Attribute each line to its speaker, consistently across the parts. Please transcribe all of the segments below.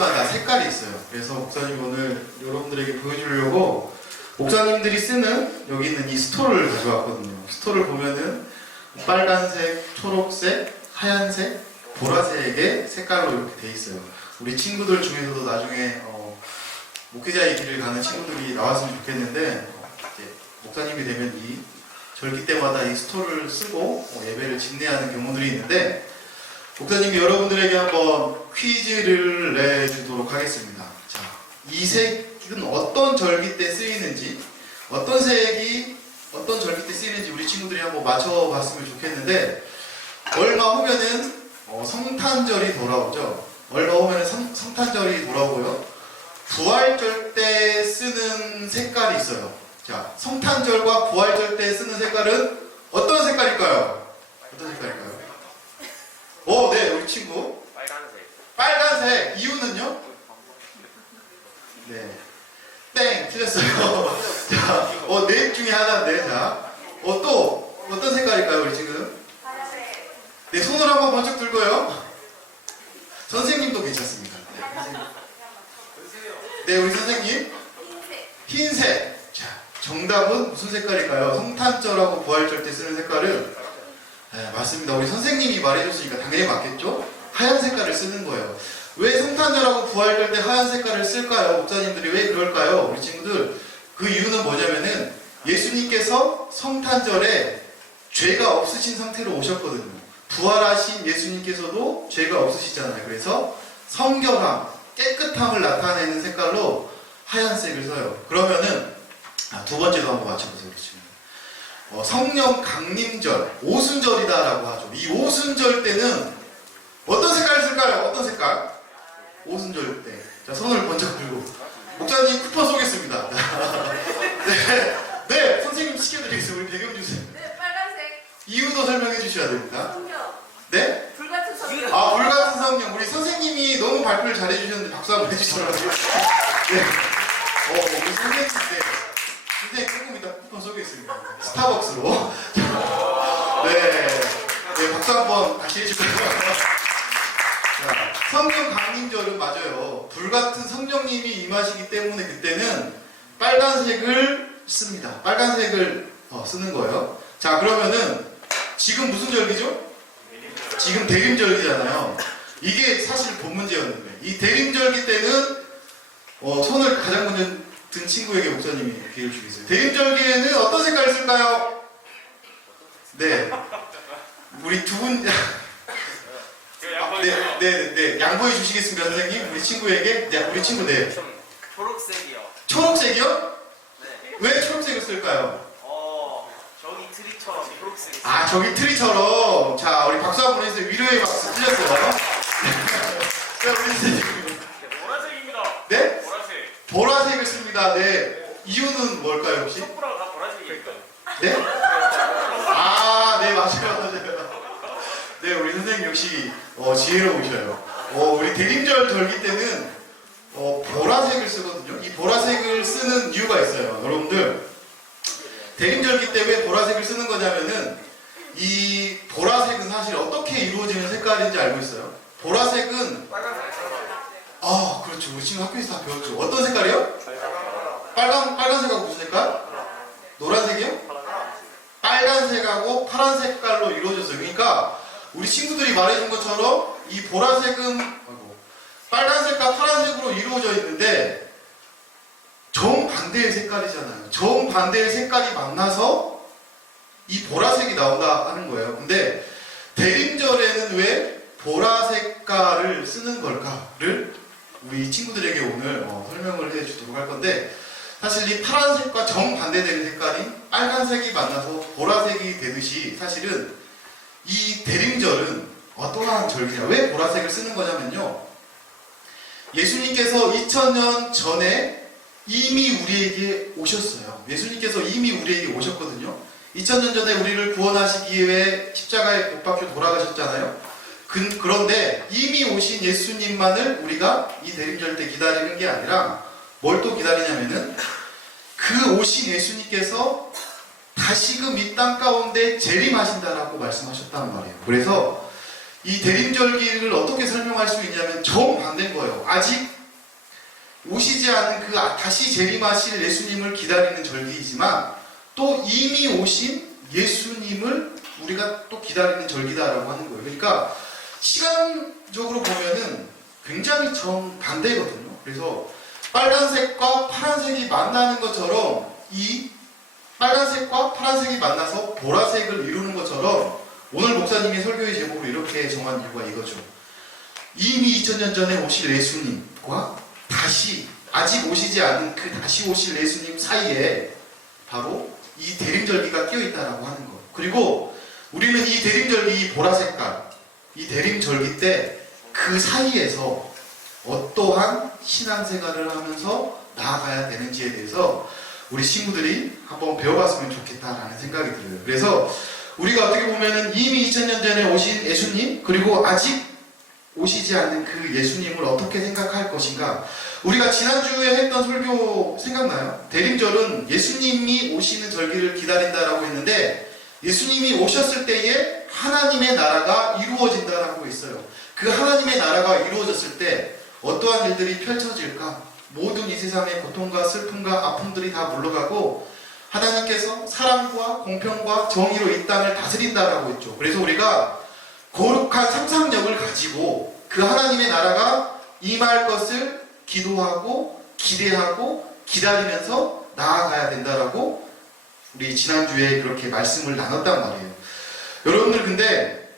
Speaker 1: 절기마다 색깔이 있어요. 그래서 목사님 오늘 여러분들에게 보여주려고 목사님들이 쓰는 여기 있는 이 스토를 가져왔거든요. 스토를 보면은 빨간색, 초록색, 하얀색, 보라색의 색깔로 이렇게 돼 있어요. 우리 친구들 중에서도 나중에 어, 목회자의 길을 가는 친구들이 나왔으면 좋겠는데 목사님이 되면 이 절기 때마다 이 스토를 쓰고 어, 예배를 진행하는 경우들이 있는데 목사님이 여러분들에게 한번 퀴즈를 내주도록 하겠습니다. 자, 이 색은 어떤 절기 때 쓰이는지, 어떤 색이 어떤 절기 때 쓰이는지 우리 친구들이 한번 맞춰봤으면 좋겠는데, 얼마 후면은 어, 성탄절이 돌아오죠. 얼마 후면은 성, 성탄절이 돌아오고요. 부활절 때 쓰는 색깔이 있어요. 자, 성탄절과 부활절 때 쓰는 색깔은 어떤 색깔일까요? 어떤 색깔일까요? 오, 네, 친구.
Speaker 2: 빨간색.
Speaker 1: 빨간색. 이유는요? 네. 땡, 틀렸어요. 자, 어, 넷 중에 하나인데, 자. 어, 또, 어떤 색깔일까요, 우리 지금?
Speaker 3: 파란색,
Speaker 1: 네, 손을 한번 번쩍 들고요. 선생님도 괜찮습니다. 네, 선생님. 네, 우리 선생님.
Speaker 3: 흰색,
Speaker 1: 흰색. 자, 정답은 무슨 색깔일까요? 성탄절하고 부활절 때 쓰는 색깔은 네, 맞습니다. 우리 선생님이 말해줬으니까 당연히 맞겠죠? 하얀 색깔을 쓰는 거예요. 왜 성탄절하고 부활절 때 하얀 색깔을 쓸까요? 목사님들이 왜 그럴까요? 우리 친구들 그 이유는 뭐냐면은 예수님께서 성탄절에 죄가 없으신 상태로 오셨거든요. 부활하신 예수님께서도 죄가 없으시잖아요. 그래서 성결함, 깨끗함을 나타내는 색깔로 하얀색을 써요. 그러면은 아, 두 번째도 한번 맞춰보세요. 친구. 어, 성령 강림절, 오순절이다라고 하죠. 이 오순절 때는 어떤 색깔을 쓸까요? 어떤 색깔? 오순절 때. 자, 손을 번쩍 들고. 목사님 쿠폰 쏘겠습니다. 네, 네, 선생님 시켜드리겠습니다. 우리 배경 주세요.
Speaker 3: 네, 빨간색,
Speaker 1: 이유도 설명해 주셔야 됩니다.
Speaker 3: 성경,
Speaker 1: 네?
Speaker 3: 불같은 성경.
Speaker 1: 아, 불같은 성령. 우리 선생님이 너무 발표를 잘해 주셨는데 박수 한번 해주시더라고요. 네. 어, 우리 선생님, 네. 선생님 조금 이따 쿠폰 쏘겠습니다. 스타벅스로. 네. 네, 박수 한번 다시 해주고요. 자, 성령 강림절은 맞아요. 불같은 성령님이 임하시기 때문에 그때는 빨간색을 씁니다. 빨간색을 어, 쓰는 거예요. 자, 그러면은 지금 무슨 절기죠? 지금 대림절기잖아요. 이게 사실 본 문제였는데 이 대림절기 때는 어, 손을 가장 먼저 든 친구에게 목사님이 기회를 주겠어요. 대림절기에는 어떤 색깔을 쓸까요? 네, 우리 두 분, 네. 네, 네, 양보해 주시겠습니까, 선생님? 우리 친구에게, 네, 우리 친구 네,
Speaker 2: 초록색이요.
Speaker 1: 초록색이요?
Speaker 2: 네.
Speaker 1: 왜 초록색을 쓸까요?
Speaker 2: 어, 저기 트리처럼 초록색이.
Speaker 1: 아, 저기 트리처럼. 자, 우리 박수 한번 해주세요. 위로의 박수 틀렸어요. 자, 우리 선생님. 보라색을 씁니다. 네. 이유는 뭘까요, 혹시?
Speaker 2: 촛불하고 다 보라색이니까.
Speaker 1: 네? 아, 네, 맞아요, 맞아요. 네, 우리 선생님 역시 어, 지혜로우셔요. 어, 우리 대림절 절기 때는 어, 보라색을 쓰거든요. 이 보라색을 쓰는 이유가 있어요. 여러분들, 대림절기 때왜 보라색을 쓰는 거냐면은 이 보라색은 사실 어떻게 이루어지는 색깔인지 알고 있어요? 보라색은
Speaker 2: 빨간색.
Speaker 1: 아, 그렇죠. 우리 지금 학교에서 다 배웠죠. 어떤 색깔이요? 빨간 빨간색하고 무슨 색깔? 노란색이요? 빨간색하고 파란 색깔로 이루어졌어요. 그러니까 우리 친구들이 말해준 것처럼 이 보라색은 빨간색과 파란색으로 이루어져 있는데 정반대의 색깔이잖아요. 정반대의 색깔이 만나서 이 보라색이 나온다 하는 거예요. 근데 대림절에는 왜 보라 색깔을 쓰는 걸까를 우리 친구들에게 오늘 어, 설명을 해 주도록 할 건데 사실 이 파란색과 정반대되는 색깔인 빨간색이 만나서 보라색이 되듯이 사실은 이 대림절은 어떠한 절기냐? 왜 보라색을 쓰는 거냐면요. 예수님께서 2000년 전에 이미 우리에게 오셨어요. 예수님께서 이미 우리에게 오셨거든요. 2000년 전에 우리를 구원하시기 위해 십자가에 못 박혀 돌아가셨잖아요 그, 그런데 이미 오신 예수님만을 우리가 이 대림절 때 기다리는 게 아니라 뭘 또 기다리냐면은 그 오신 예수님께서 다시금 이 땅 가운데 재림하신다라고 말씀하셨단 말이에요. 그래서 이 대림절기를 어떻게 설명할 수 있냐면 정반대인 거예요. 아직 오시지 않은 그 아- 다시 재림하실 예수님을 기다리는 절기이지만 또 이미 오신 예수님을 우리가 또 기다리는 절기다라고 하는 거예요. 그러니까 시간적으로 보면은 굉장히 정반대거든요. 그래서 빨간색과 파란색이 만나는 것처럼 이 빨간색과 파란색이 만나서 보라색을 이루는 것처럼 오늘 목사님이 설교의 제목을 이렇게 정한 이유가 이거죠. 이미 2000년 전에 오실 예수님과 다시 아직 오시지 않은 그 다시 오실 예수님 사이에 바로 이 대림절기가 끼어 있다라고 하는 거. 그리고 우리는 이 대림절기 이 보라 색깔 이 대림절기 때 그 사이에서 어떠한 신앙생활을 하면서 나아가야 되는지에 대해서 우리 친구들이 한번 배워봤으면 좋겠다라는 생각이 들어요. 그래서 우리가 어떻게 보면은 이미 2000년 전에 오신 예수님 그리고 아직 오시지 않는 그 예수님을 어떻게 생각할 것인가? 우리가 지난주에 했던 설교 생각나요? 대림절은 예수님이 오시는 절기를 기다린다라고 했는데 예수님이 오셨을 때에 하나님의 나라가 이루어진다라고 했어요. 그 하나님의 나라가 이루어졌을 때 어떠한 일들이 펼쳐질까? 모든 이 세상의 고통과 슬픔과 아픔들이 다 물러가고 하나님께서 사랑과 공평과 정의로 이 땅을 다스린다라고 했죠. 그래서 우리가 거룩한 상상력을 가지고 그 하나님의 나라가 임할 것을 기도하고 기대하고 기다리면서 나아가야 된다라고 우리 지난주에 그렇게 말씀을 나눴단 말이에요. 여러분들 근데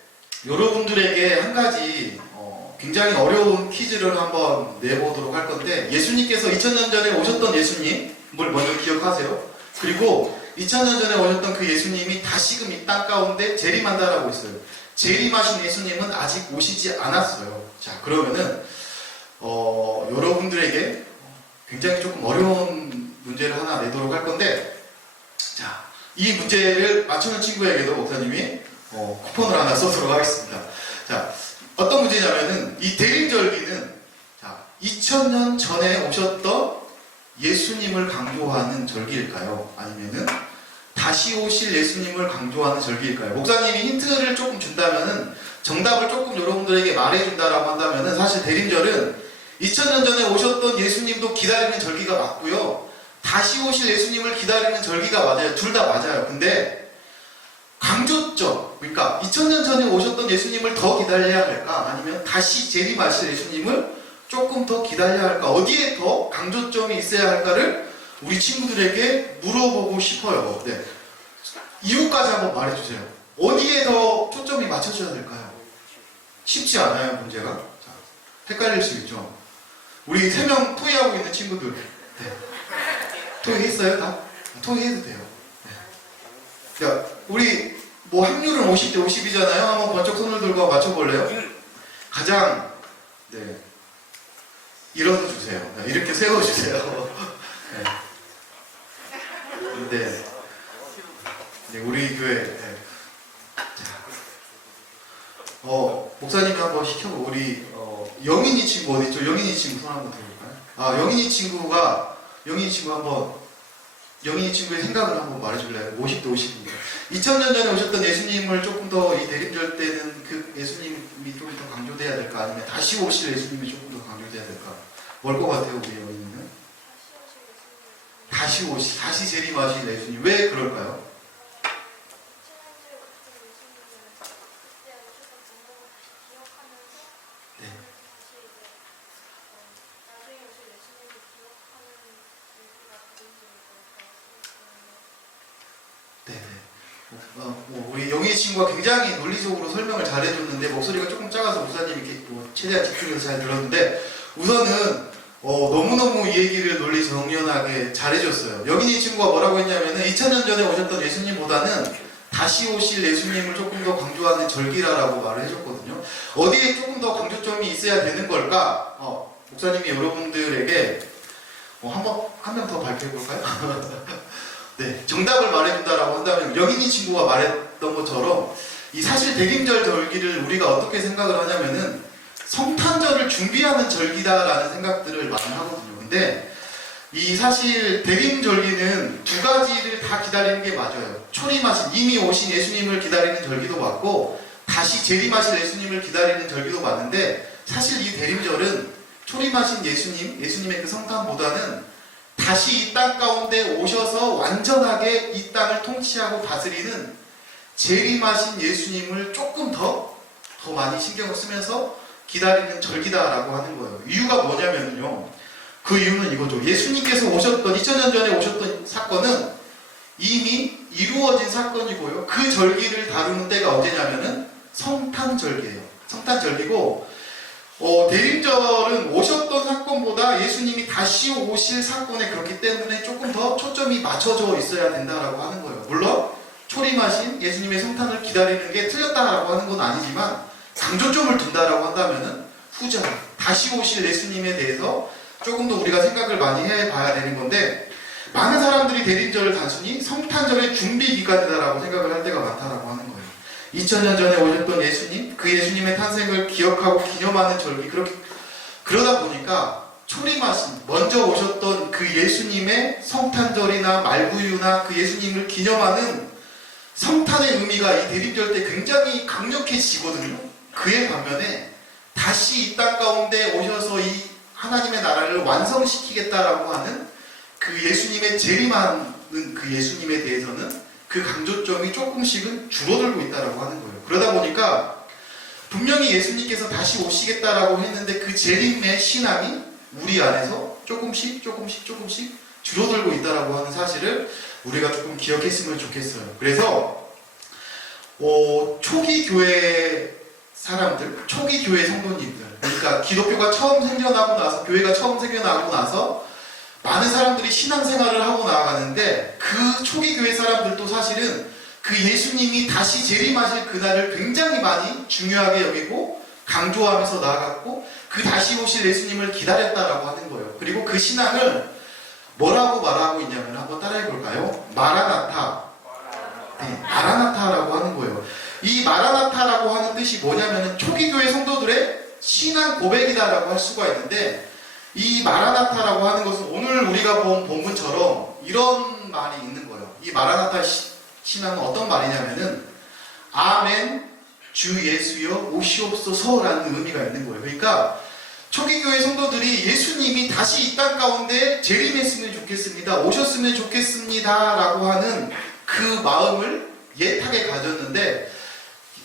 Speaker 1: 여러분들에게 한 가지 어, 굉장히 어려운 퀴즈를 한번 내보도록 할 건데 예수님께서 2000년 전에 오셨던 예수님을 먼저 기억하세요. 그리고 2000년 전에 오셨던 그 예수님이 다시금 이 땅 가운데 재림한다라고 했어요. 재림하신 예수님은 아직 오시지 않았어요. 자, 그러면은 어, 여러분들에게 굉장히 조금 어려운 문제를 하나 내도록 할 건데, 자, 이 문제를 맞추는 친구에게도 목사님이 어, 쿠폰을 하나 써도록 하겠습니다. 자, 어떤 문제냐면은 이 대림절기는 자, 2000년 전에 오셨던 예수님을 강조하는 절기일까요? 아니면은 다시 오실 예수님을 강조하는 절기일까요? 목사님이 힌트를 조금 준다면은 정답을 조금 여러분들에게 말해준다라고 한다면은 사실 대림절은 2000년 전에 오셨던 예수님도 기다리는 절기가 맞고요. 다시 오실 예수님을 기다리는 절기가 맞아요. 둘 다 맞아요. 근데 강조점, 그러니까 2000년 전에 오셨던 예수님을 더 기다려야 할까? 아니면 다시 재림하실 예수님을 조금 더 기다려야 할까? 어디에 더 강조점이 있어야 할까를 우리 친구들에게 물어보고 싶어요. 네. 이유까지 한번 말해주세요. 어디에 더 초점이 맞춰져야 될까요? 쉽지 않아요, 문제가. 자, 헷갈릴 수 있죠. 우리 세 명 토의하고 있는 친구들. 네. 토의했어요, 다? 토의해도 돼요. 네. 자, 우리 뭐 확률은 50대 50이잖아요. 한번 번쩍 손을 들고 맞춰볼래요? 가장, 네. 일어서 주세요. 네, 이렇게 세워주세요. 네. 네. 네, 우리 교회. 네. 자. 어, 목사님이 한번 시켜보 우리, 어, 영인이 친구 어디 있죠? 영인이 친구 손 한번 들어볼까요? 아, 영인이 친구가, 영인이 친구 한번, 영인이 친구의 생각을 한번 말해줄래요? 50대 50입니다. 2000년 전에 오셨던 예수님을 조금 더 이 대림절 때는 그 예수님이 좀더 강조돼야 될까? 아니면 다시 오실 예수님이 조금 더 강조돼야 될까? 뭘 것 같아요, 우리 영인이는? 다시 오시, 다시 재림하실 예수님. 왜 그럴까요? 네. 네. 어, 뭐 우리 영희 친구가 굉장히 논리적으로 설명을 잘 해줬는데 목소리가 조금 작아서 목사님 이렇게 뭐 최대한 집중해서 잘 들었는데 우선은 어, 너무너무 이 얘기를 논리 정연하게 잘 해줬어요. 영인이 친구가 뭐라고 했냐면은 2000년 전에 오셨던 예수님보다는 다시 오실 예수님을 조금 더 강조하는 절기라라고 말을 해줬거든요. 어디에 조금 더 강조점이 있어야 되는 걸까? 어, 목사님이 여러분들에게 어, 한번 한 명 더 발표해 볼까요? 네, 정답을 말해준다라고 한다면 영인이 친구가 말했 던 것처럼 이 사실 대림절 절기를 우리가 어떻게 생각을 하냐면은 성탄절을 준비하는 절기다라는 생각들을 많이 하거든요. 근데 이 사실 대림절기는 두 가지를 다 기다리는 게 맞아요. 초림하신 이미 오신 예수님을 기다리는 절기도 맞고 다시 재림하실 예수님을 기다리는 절기도 맞는데 사실 이 대림절은 초림하신 예수님, 예수님의 그 성탄보다는 다시 이 땅 가운데 오셔서 완전하게 이 땅을 통치하고 다스리는 재림하신 예수님을 조금 더, 더 많이 신경을 쓰면서 기다리는 절기다라고 하는 거예요. 이유가 뭐냐면요. 그 이유는 이거죠. 예수님께서 오셨던, 2000년 전에 오셨던 사건은 이미 이루어진 사건이고요. 그 절기를 다루는 때가 언제냐면은 성탄절기예요. 성탄절기고 어, 대림절은 오셨던 사건보다 예수님이 다시 오실 사건에 그렇기 때문에 조금 더 초점이 맞춰져 있어야 된다라고 하는 거예요. 물론 초림하신 예수님의 성탄을 기다리는 게 틀렸다라고 하는 건 아니지만 강조점을 둔다라고 한다면은 후자 다시 오실 예수님에 대해서 조금 더 우리가 생각을 많이 해봐야 되는 건데 많은 사람들이 대림절을 단순히 성탄절의 준비 기간이다라고 생각을 할 때가 많다라고 하는 거예요. 2000년 전에 오셨던 예수님, 그 예수님의 탄생을 기억하고 기념하는 절기 그렇게 그러다 보니까 초림하신 먼저 오셨던 그 예수님의 성탄절이나 말구유나 그 예수님을 기념하는 성탄의 의미가 이 대림절 때 굉장히 강력해지거든요. 그에 반면에 다시 이 땅 가운데 오셔서 이 하나님의 나라를 완성시키겠다라고 하는 그 예수님의 재림하는 그 예수님에 대해서는 그 강조점이 조금씩은 줄어들고 있다라고 하는 거예요. 그러다 보니까 분명히 예수님께서 다시 오시겠다라고 했는데 그 재림의 신앙이 우리 안에서 조금씩 조금씩 조금씩 줄어들고 있다라고 하는 사실을 우리가 조금 기억했으면 좋겠어요. 그래서 어, 초기 교회 사람들, 초기 교회 성도님들, 그러니까 기독교가 처음 생겨나고 나서 교회가 처음 생겨나고 나서 많은 사람들이 신앙생활을 하고 나아가는데 그 초기 교회 사람들도 사실은 그 예수님이 다시 재림하실 그날을 굉장히 많이 중요하게 여기고 강조하면서 나아갔고 그 다시 오실 예수님을 기다렸다라고 하는 거예요. 그리고 그 신앙을 뭐라고 말하고 있냐면 한번 따라해 볼까요? 마라나타. 네, 마라나타라고 하는 거예요. 이 마라나타라고 하는 뜻이 뭐냐면은 초기 교회 성도들의 신앙 고백이다라고 할 수가 있는데 이 마라나타라고 하는 것은 오늘 우리가 본 본문처럼 이런 말이 있는 거예요. 이 마라나타 시- 신앙은 어떤 말이냐면은 아멘 주 예수여 오시옵소서라는 의미가 있는 거예요. 그러니까 초기 교회 성도들이 예수님이 다시 이 땅 가운데 재림했으면 좋겠습니다. 오셨으면 좋겠습니다라고 하는 그 마음을 예하게 가졌는데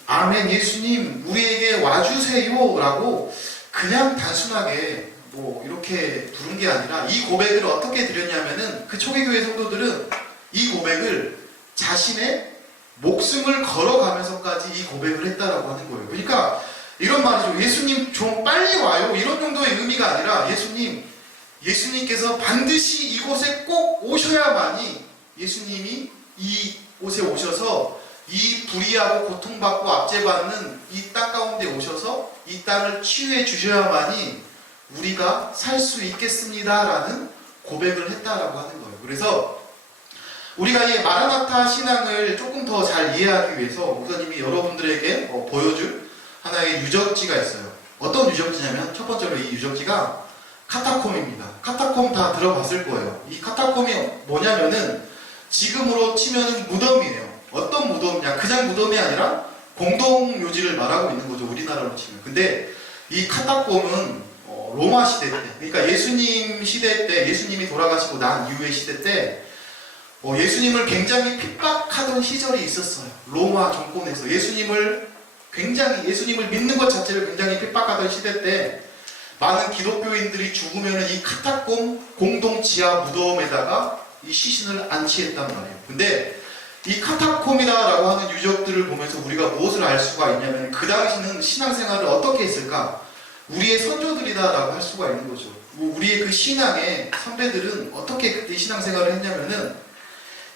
Speaker 1: 아멘 예수님 우리에게 와주세요라고 그냥 단순하게 뭐 이렇게 부른 게 아니라 이 고백을 어떻게 드렸냐면은 그 초기 교회 성도들은 이 고백을 자신의 목숨을 걸어가면서까지 이 고백을 했다라고 하는 거예요. 그러니까 이런 말이죠. 예수님 좀 빨리 와요. 이런 정도의 의미가 아니라 예수님 예수님께서 반드시 이곳에 꼭 오셔야만이 예수님이 이 곳에 오셔서 이 불의하고 고통받고 압제받는 이 땅 가운데 오셔서 이 땅을 치유해 주셔야만이 우리가 살 수 있겠습니다라는 고백을 했다라고 하는 거예요. 그래서 우리가 이 마라나타 신앙을 조금 더 잘 이해하기 위해서 목사님이 여러분들에게 어, 보여줄 하나의 유적지가 있어요. 어떤 유적지냐면 첫 번째로 이 유적지가 카타콤입니다. 카타콤 다 들어봤을 거예요. 이 카타콤이 뭐냐면은 지금으로 치면은 무덤이에요. 어떤 무덤이냐? 그냥 무덤이 아니라 공동 묘지를 말하고 있는 거죠. 우리나라로 치면. 근데 이 카타콤은 어, 로마 시대 때, 그러니까 예수님 시대 때, 예수님이 돌아가시고 난 이후의 시대 때, 어, 예수님을 굉장히 핍박하던 시절이 있었어요. 로마 정권에서 예수님을 굉장히 예수님을 믿는 것 자체를 굉장히 핍박하던 시대 때 많은 기독교인들이 죽으면 이 카타콤 공동 지하 무덤에다가 이 시신을 안치했단 말이에요. 근데 이 카타콤이다라고 하는 유적들을 보면서 우리가 무엇을 알 수가 있냐면 그 당시는 신앙생활을 어떻게 했을까? 우리의 선조들이다라고 할 수가 있는 거죠. 뭐 우리의 그 신앙의 선배들은 어떻게 그때 신앙생활을 했냐면은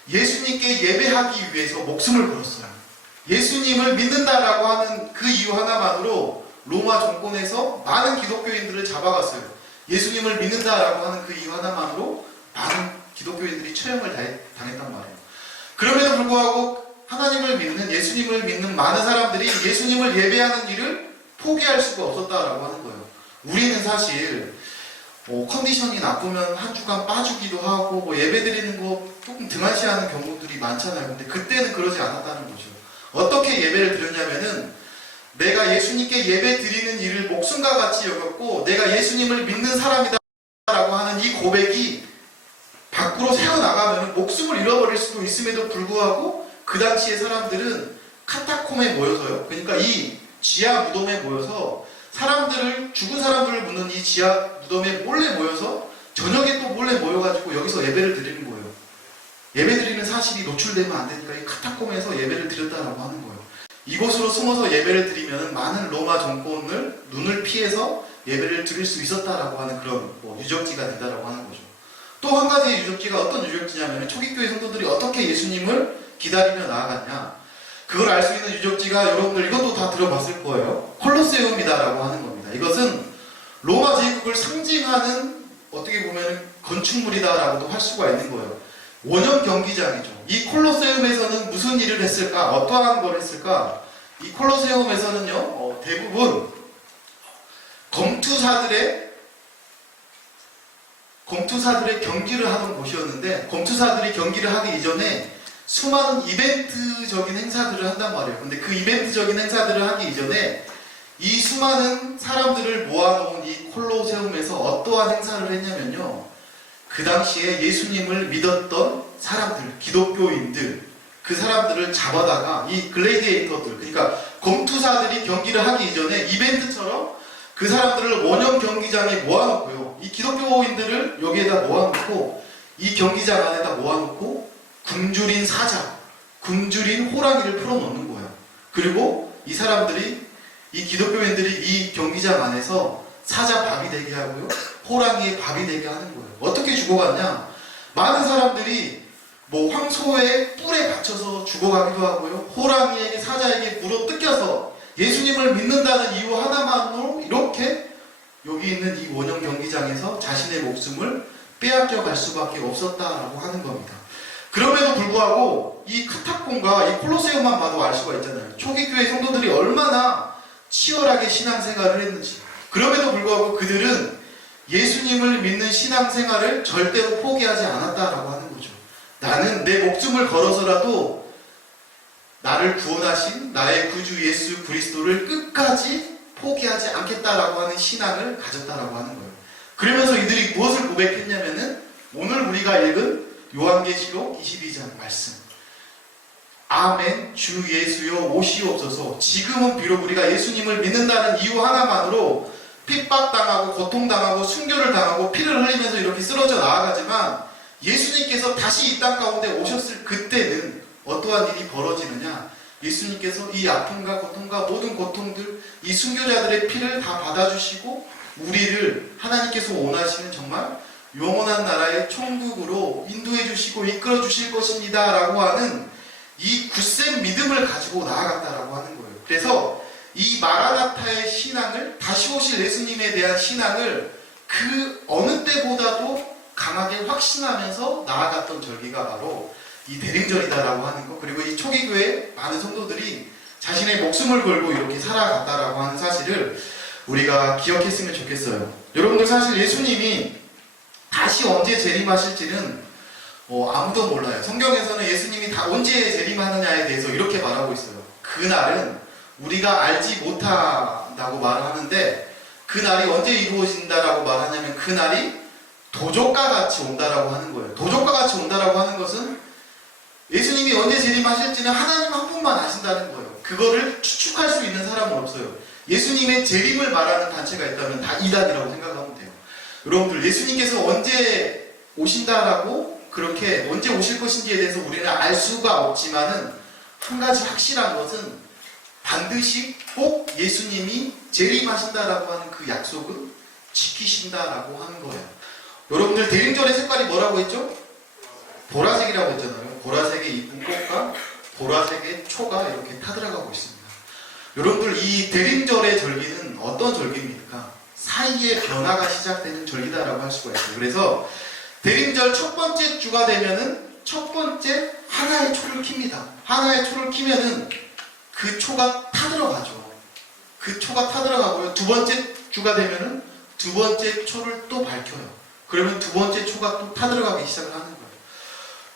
Speaker 1: 예수님께 예배하기 위해서 목숨을 걸었어요. 예수님을 믿는다라고 하는 그 이유 하나만으로 로마 정권에서 많은 기독교인들을 잡아갔어요. 예수님을 믿는다라고 하는 그 이유 하나만으로 많은 기독교인들이 처형을 당- 당했단 말이에요. 그럼에도 불구하고 하나님을 믿는 예수님을 믿는 많은 사람들이 예수님을 예배하는 일을 포기할 수가 없었다라고 하는 거예요. 우리는 사실 뭐 컨디션이 나쁘면 한 주간 빠주기도 하고 뭐 예배 드리는 거 조금 등한시하는 경우들이 많잖아요. 근데 그때는 그러지 않았다는 거죠. 어떻게 예배를 드렸냐면은 내가 예수님께 예배 드리는 일을 목숨과 같이 여겼고 내가 예수님을 믿는 사람이다라고 하는 이 고백이 밖으로 새어나가면 목숨을 잃어버릴 수도 있음에도 불구하고 그 당시의 사람들은 카타콤에 모여서요. 그러니까 이 지하 무덤에 모여서 사람들을 죽은 사람들을 묻는 이 지하 무덤에 몰래 모여서 저녁에 또 몰래 모여가지고 여기서 예배를 드리는 거예요. 예배 드리는 사실이 노출되면 안 되니까 이 카타콤에서 예배를 드렸다라고 하는 거예요. 이곳으로 숨어서 예배를 드리면 많은 로마 정권을 눈을 피해서 예배를 드릴 수 있었다라고 하는 그런 뭐 유적지가 된다라고 하는 거죠. 또 한 가지의 유적지가 어떤 유적지냐면 초기 교회 성도들이 어떻게 예수님을 기다리며 나아갔냐. 그걸 알 수 있는 유적지가 여러분들 이것도 다 들어봤을 거예요. 콜로세움이다라고 하는 겁니다. 이것은 로마 제국을 상징하는 어떻게 보면 건축물이다라고도 할 수가 있는 거예요. 원형 경기장이죠. 이 콜로세움에서는 무슨 일을 했을까? 어떠한 걸 했을까? 이 콜로세움에서는요, 어, 대부분 검투사들의 검투사들의 경기를 하던 곳이었는데 검투사들이 경기를 하기 이전에 수많은 이벤트적인 행사들을 한단 말이에요. 근데 그 이벤트적인 행사들을 하기 이전에 이 수많은 사람들을 모아놓은 이 콜로세움에서 어떠한 행사를 했냐면요. 그 당시에 예수님을 믿었던 사람들, 기독교인들, 그 사람들을 잡아다가 이 글레이디에이터들, 그러니까 검투사들이 경기를 하기 이전에 이벤트처럼 그 사람들을 원형 경기장에 모아놓고요. 이 기독교인들을 여기에다 모아놓고 이 경기장 안에다 모아놓고 굶주린 사자, 굶주린 호랑이를 풀어놓는 거예요. 그리고 이 사람들이 이 기독교인들이 이 경기장 안에서 사자 밥이 되게 하고요. 호랑이의 밥이 되게 하는 거예요. 어떻게 죽어갔냐? 많은 사람들이 뭐 황소의 뿔에 받쳐서 죽어가기도 하고요. 호랑이에게 사자에게 물어 뜯겨서 예수님을 믿는다는 이유 하나만으로 이렇게 여기 있는 이 원형 경기장에서 자신의 목숨을 빼앗겨 갈 수밖에 없었다라고 하는 겁니다. 그럼에도 불구하고 이 카타콤과 이 콜로세움만 봐도 알 수가 있잖아요. 초기 교회 성도들이 얼마나 치열하게 신앙생활을 했는지. 그럼에도 불구하고 그들은 예수님을 믿는 신앙생활을 절대로 포기하지 않았다라고 하는 거죠. 나는 내 목숨을 걸어서라도 나를 구원하신 나의 구주 예수 그리스도를 끝까지 포기하지 않겠다라고 하는 신앙을 가졌다라고 하는 거예요. 그러면서 이들이 무엇을 고백했냐면은 오늘 우리가 읽은 요한계시록 22장 말씀. 아멘 주 예수여 오시옵소서 지금은 비록 우리가 예수님을 믿는다는 이유 하나만으로 핍박당하고 고통당하고 순교를 당하고 피를 흘리면서 이렇게 쓰러져 나아가지만 예수님께서 다시 이 땅 가운데 오셨을 그때는 어떠한 일이 벌어지느냐? 예수님께서 이 아픔과 고통과 모든 고통들 이 순교자들의 피를 다 받아주시고 우리를 하나님께서 원하시는 정말 영원한 나라의 천국으로 인도해 주시고 이끌어 주실 것입니다 라고 하는 이 굳센 믿음을 가지고 나아갔다라고 하는 거예요. 그래서 이 마라나타의 신앙을 다시 오실 예수님에 대한 신앙을 그 어느 때보다도 강하게 확신하면서 나아갔던 절기가 바로 이 대림절이다라고 하는 것 그리고 이 초기 교회 많은 성도들이 자신의 목숨을 걸고 이렇게 살아갔다라고 하는 사실을 우리가 기억했으면 좋겠어요. 여러분들 사실 예수님이 다시 언제 재림하실지는 어, 아무도 몰라요. 성경에서는 예수님이 다 언제 재림하느냐에 대해서 이렇게 말하고 있어요. 그날은 우리가 알지 못한다고 말을 하는데 그 날이 언제 이루어진다라고 말하냐면 그 날이 도적과 같이 온다라고 하는 거예요. 도적과 같이 온다라고 하는 것은 예수님이 언제 재림하실지는 하나님 한 분만 아신다는 거예요. 그거를 추측할 수 있는 사람은 없어요. 예수님의 재림을 말하는 단체가 있다면 다 이단이라고 생각하면 돼요. 여러분들 예수님께서 언제 오신다라고 그렇게 언제 오실 것인지에 대해서 우리는 알 수가 없지만은 한 가지 확실한 것은 반드시 꼭 예수님이 재림하신다라고 하는 그 약속은 지키신다라고 하는 거예요. 여러분들 대림절의 색깔이 뭐라고 했죠? 보라색이라고 했잖아요. 보라색의 이쁜 꽃과 보라색의 초가 이렇게 타들어가고 있습니다. 여러분들 이 대림절의 절기는 어떤 절기입니까? 사이의 변화가 시작되는 절기다라고 할 수가 있어요. 그래서 대림절 첫 번째 주가 되면은 첫 번째 하나의 초를 킵니다. 하나의 초를 키면은 그 초가 타들어가죠. 그 초가 타들어가고요. 두 번째 주가 되면은 두 번째 초를 또 밝혀요. 그러면 두 번째 초가 또 타들어가기 시작을 하는 거예요.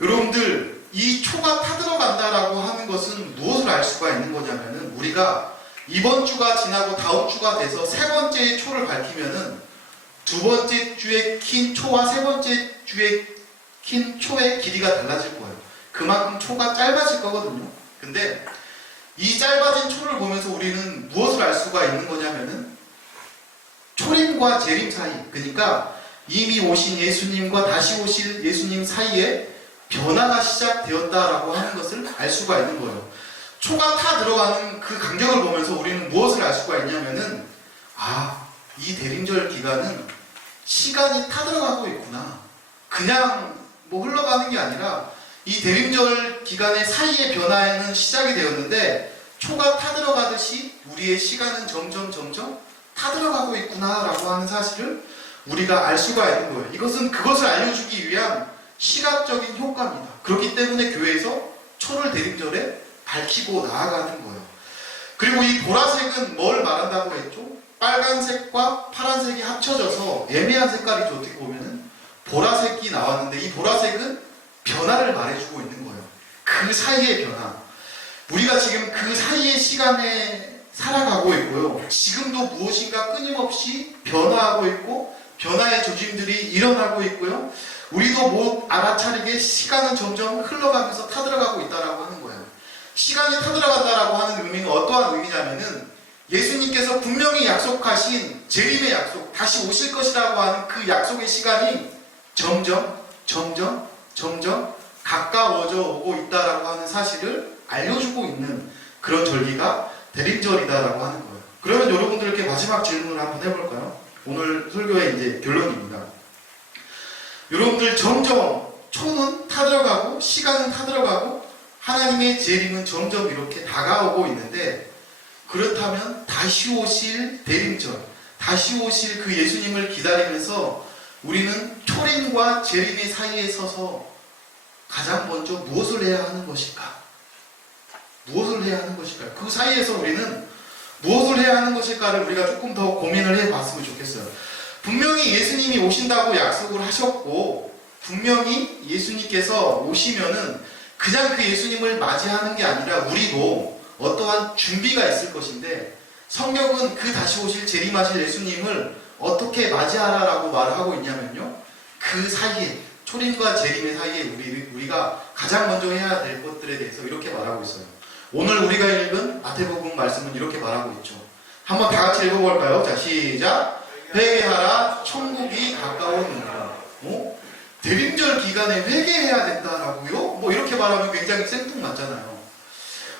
Speaker 1: 여러분들 이 초가 타들어간다라고 하는 것은 무엇을 알 수가 있는 거냐면은 우리가 이번 주가 지나고 다음 주가 돼서 세 번째의 초를 밝히면은 두 번째 주에 킨 초와 세 번째 주에 킨 초의 길이가 달라질 거예요. 그만큼 초가 짧아질 거거든요. 근데 이 짧아진 초를 보면서 우리는 무엇을 알 수가 있는 거냐면은 초림과 재림 사이, 그러니까 이미 오신 예수님과 다시 오실 예수님 사이에 변화가 시작되었다라고 하는 것을 알 수가 있는 거예요. 초가 타 들어가는 그 간격을 보면서 우리는 무엇을 알 수가 있냐면은 아, 이 대림절 기간은 시간이 타 들어가고 있구나. 그냥 뭐 흘러가는 게 아니라 이 대림절 기간의 사이의 변화에는 시작이 되었는데 초가 타 들어가듯이 우리의 시간은 점점 점점 타 들어가고 있구나라고 하는 사실을 우리가 알 수가 있는 거예요. 이것은 그것을 알려주기 위한 시각적인 효과입니다. 그렇기 때문에 교회에서 초를 대림절에 밝히고 나아가는 거예요. 그리고 이 보라색은 뭘 말한다고 했죠? 빨간색과 파란색이 합쳐져서 애매한 색깔이죠. 어떻게 보면은 보라색이 나왔는데 이 보라색은 변화를 말해주고 있는 거예요. 그 사이의 변화. 우리가 지금 그 사이의 시간에 살아가고 있고요. 지금도 무엇인가 끊임없이 변화하고 있고 변화의 조짐들이 일어나고 있고요. 우리도 못 알아차리게 시간은 점점 흘러가면서 타들어가고 있다라고 하는 거예요. 시간이 타들어간다라고 하는 의미는 어떠한 의미냐면은 예수님께서 분명히 약속하신 재림의 약속, 다시 오실 것이라고 하는 그 약속의 시간이 점점, 점점, 점점 가까워져 오고 있다라고 하는 사실을 알려주고 있는 그런 절기가 대림절이다라고 하는 거예요. 그러면 여러분들께 마지막 질문을 한번 해볼까요? 오늘 설교의 이제 결론입니다. 여러분들 점점 초는 타들어가고 시간은 타들어가고 하나님의 재림은 점점 이렇게 다가오고 있는데 그렇다면 다시 오실 대림절, 다시 오실 그 예수님을 기다리면서 우리는 초림과 재림의 사이에 서서 가장 먼저 무엇을 해야 하는 것일까? 무엇을 해야 하는 것일까요? 그 사이에서 우리는 무엇을 해야 하는 것일까를 우리가 조금 더 고민을 해 봤으면 좋겠어요. 분명히 예수님이 오신다고 약속을 하셨고, 분명히 예수님께서 오시면은 그냥 그 예수님을 맞이하는 게 아니라 우리도 어떠한 준비가 있을 것인데, 성경은 그 다시 오실 재림하실 예수님을 어떻게 맞이하라라고 말을 하고 있냐면요. 그 사이에, 초림과 재림의 사이에 우리, 우리가 가장 먼저 해야 될 것들에 대해서 이렇게 말하고 있어요. 오늘 우리가 읽은 마태복음 말씀은 이렇게 말하고 있죠. 한번 다 같이 읽어볼까요? 자, 시작. 회개하라, 천국이 가까웠느니라. 어? 대림절 기간에 회개해야 된다라고요? 뭐 이렇게 말하면 굉장히 생뚱맞잖아요.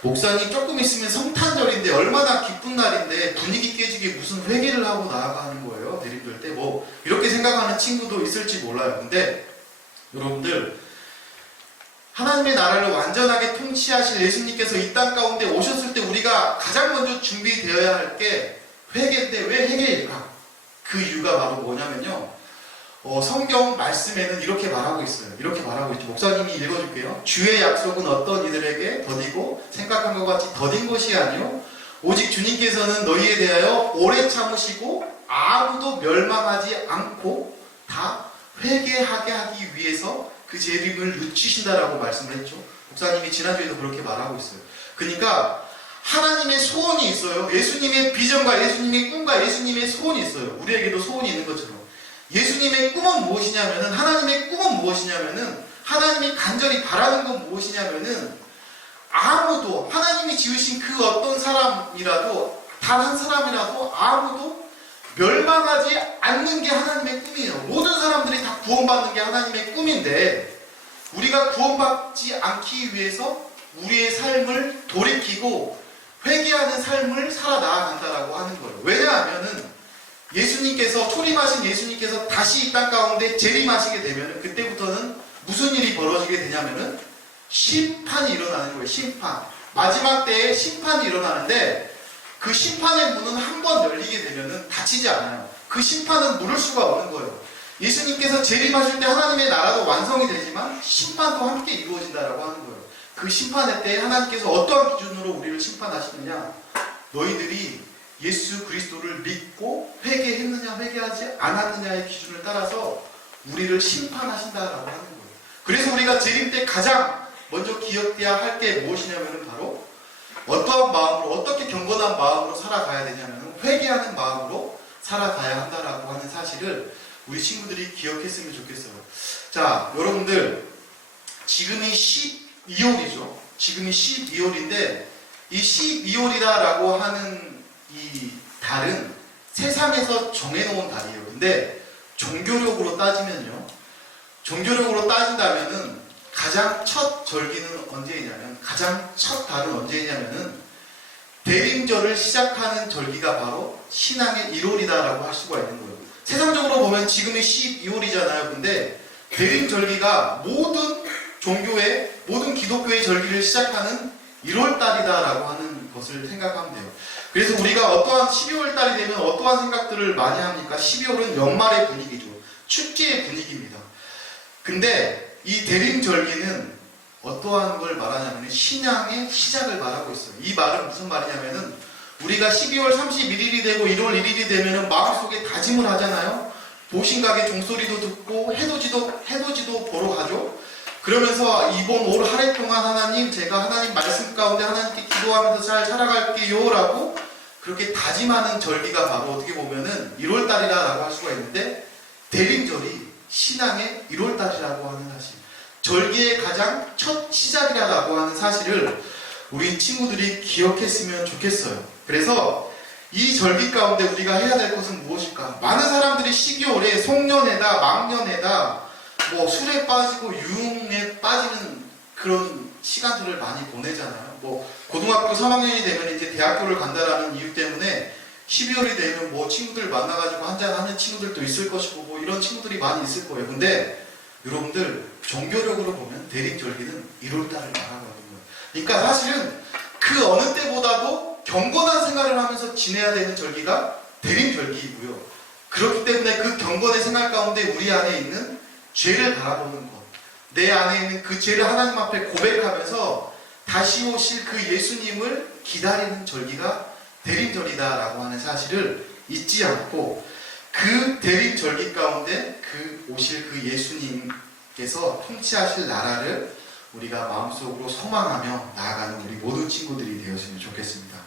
Speaker 1: 목사님 조금 있으면 성탄절인데 얼마나 기쁜 날인데 분위기 깨지게 무슨 회개를 하고 나아가는 거예요. 때뭐 이렇게 생각하는 친구도 있을지 몰라요. 근데 여러분들 하나님의 나라를 완전하게 통치하실 예수님께서 이 땅 가운데 오셨을 때 우리가 가장 먼저 준비되어야 할 게 회개인데 왜 회개일까? 그 이유가 바로 뭐냐면요. 어, 성경 말씀에는 이렇게 말하고 있어요. 이렇게 말하고 있죠. 목사님이 읽어줄게요. 주의 약속은 어떤 이들에게 더디고 생각한 것 같이 더딘 것이 아니요. 오직 주님께서는 너희에 대하여 오래 참으시고 아무도 멸망하지 않고 다 회개하게 하기 위해서 그 재림을 늦추신다라고 말씀을 했죠. 목사님이 지난주에도 그렇게 말하고 있어요. 그러니까 하나님의 소원이 있어요. 예수님의 비전과 예수님의 꿈과 예수님의 소원이 있어요. 우리에게도 소원이 있는 것처럼. 예수님의 꿈은 무엇이냐면은 하나님의 꿈은 무엇이냐면은 하나님이 간절히 바라는 건 무엇이냐면은 아무도 하나님이 지으신 그 어떤 사람이라도 단 한 사람이라도 아무도 멸망하지 않는 게 하나님의 꿈이에요. 모든 사람들이 다 구원받는 게 하나님의 꿈인데 우리가 구원받지 않기 위해서 우리의 삶을 돌이키고 회개하는 삶을 살아 나아간다라고 하는 거예요. 왜냐하면은 예수님께서 초림하신 예수님께서 다시 이 땅 가운데 재림하시게 되면은 그때부터는 무슨 일이 벌어지게 되냐면은 심판이 일어나는 거예요. 심판. 마지막 때에 심판이 일어나는데 그 심판의 문은 한 번 열리게 되면은 닫히지 않아요. 그 심판은 물을 수가 없는 거예요. 예수님께서 재림하실 때 하나님의 나라도 완성이 되지만 심판도 함께 이루어진다라고 하는 거예요. 그 심판의 때 하나님께서 어떠한 기준으로 우리를 심판하시느냐? 너희들이 예수 그리스도를 믿고 회개했느냐 회개하지 않았느냐의 기준을 따라서 우리를 심판하신다라고 하는 거예요. 그래서 우리가 재림 때 가장 먼저 기억돼야 할 게 무엇이냐면은 바로 어떠한 마음으로 어떻게 경건한 마음으로 살아가야 되냐면 회개하는 마음으로 살아가야 한다라고 하는 사실을 우리 친구들이 기억했으면 좋겠어요. 자, 여러분들 지금이 12월이죠. 지금이 12월인데 이 12월이다라고 하는 이 달은 세상에서 정해놓은 달이에요. 근데 종교력으로 따지면요. 종교력으로 따진다면은 가장 첫 절기는 언제이냐면 가장 첫 달은 언제이냐면은 대림절을 시작하는 절기가 바로 신앙의 1월이다라고 할 수가 있는 거예요. 세상적으로 보면 지금이 12월이잖아요. 근데 대림절기가 모든 종교의 모든 기독교의 절기를 시작하는 1월 달이다라고 하는 것을 생각하면 돼요. 그래서 우리가 어떠한 12월 달이 되면 어떠한 생각들을 많이 합니까? 12월은 연말의 분위기죠. 축제의 분위기입니다. 근데 이 대림절기는 어떠한 걸 말하냐면 신앙의 시작을 말하고 있어요. 이 말은 무슨 말이냐면은 우리가 12월 31일이 되고 1월 1일이 되면은 마음속에 다짐을 하잖아요. 보신각의 종소리도 듣고 해돋이도 해돋이도 보러 가죠. 그러면서 이번 올 한 해 동안 하나님 제가 하나님 말씀 가운데 하나님께 기도하면서 잘 살아갈게요라고 그렇게 다짐하는 절기가 바로 어떻게 보면은 1월 달이라고 할 수가 있는데 대림절이 신앙의 1월 달이라고 하는 사실. 절기의 가장 첫 시작이라고 하는 사실을 우리 친구들이 기억했으면 좋겠어요. 그래서 이 절기 가운데 우리가 해야 될 것은 무엇일까? 많은 사람들이 12월에 송년회다, 망년회다, 뭐 술에 빠지고 유흥에 빠지는 그런 시간들을 많이 보내잖아요. 뭐 고등학교 3학년이 되면 이제 대학교를 간다라는 이유 때문에 12월이 되면 뭐 친구들 만나가지고 한잔 하는 친구들도 있을 것이고 뭐 이런 친구들이 많이 있을 거예요. 근데 여러분들 종교력으로 보면 대립절기는 1월달을 말하거든요. 그러니까 사실은 그 어느 때보다도 경건한 생활을 하면서 지내야 되는 절기가 대림절기이고요. 그렇기 때문에 그 경건의 생활 가운데 우리 안에 있는 죄를 바라보는 것, 내 안에 있는 그 죄를 하나님 앞에 고백하면서 다시 오실 그 예수님을 기다리는 절기가 대림절이다라고 하는 사실을 잊지 않고 그 대림절기 가운데 그 오실 그 예수님께서 통치하실 나라를 우리가 마음속으로 소망하며 나아가는 우리 모든 친구들이 되었으면 좋겠습니다.